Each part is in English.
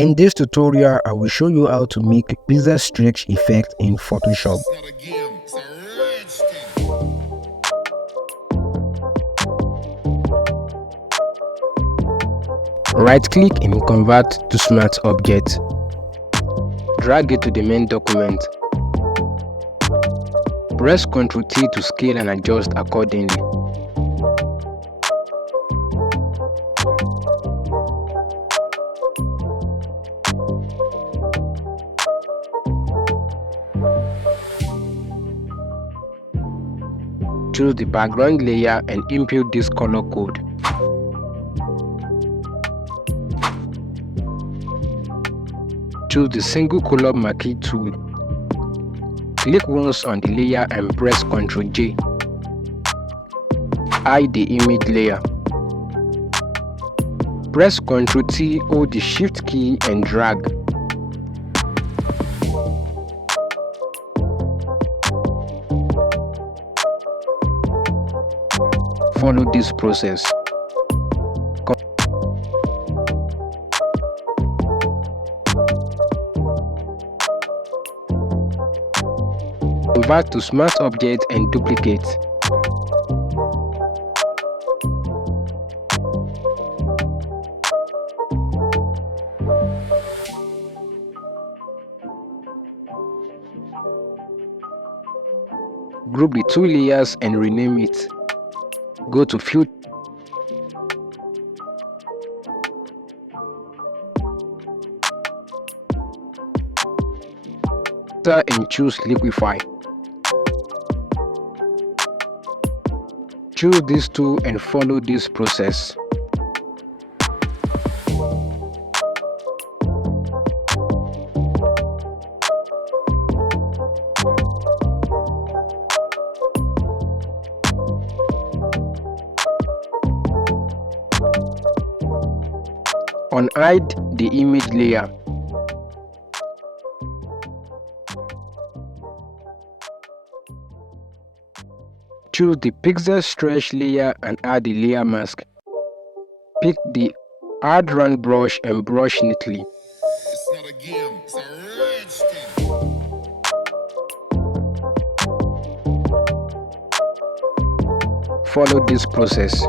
In this tutorial, I will show you how to make pixel stretch effect in Photoshop. Right-click and convert to Smart Object. Drag it to the main document. Press Ctrl T to scale and adjust accordingly. Choose the background layer and input this color code. Choose the single color marquee tool. Click once on the layer and press Ctrl J. Hide the image layer. Press Ctrl T, hold the Shift key and drag. Follow this process. Convert to Smart Object and duplicate. Group the two layers and rename it. Go to Filter and choose Liquify. Choose this tool and follow this process. Unhide the image layer. Choose the pixel stretch layer and add the layer mask. Pick the Add Run brush and brush neatly. Follow this process.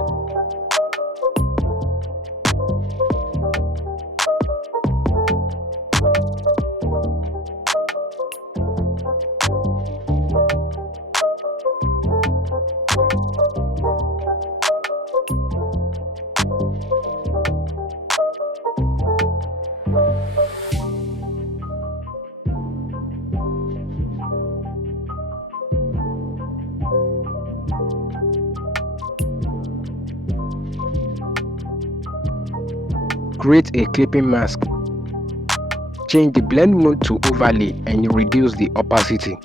Create a clipping mask. Change the blend mode to overlay and reduce the opacity.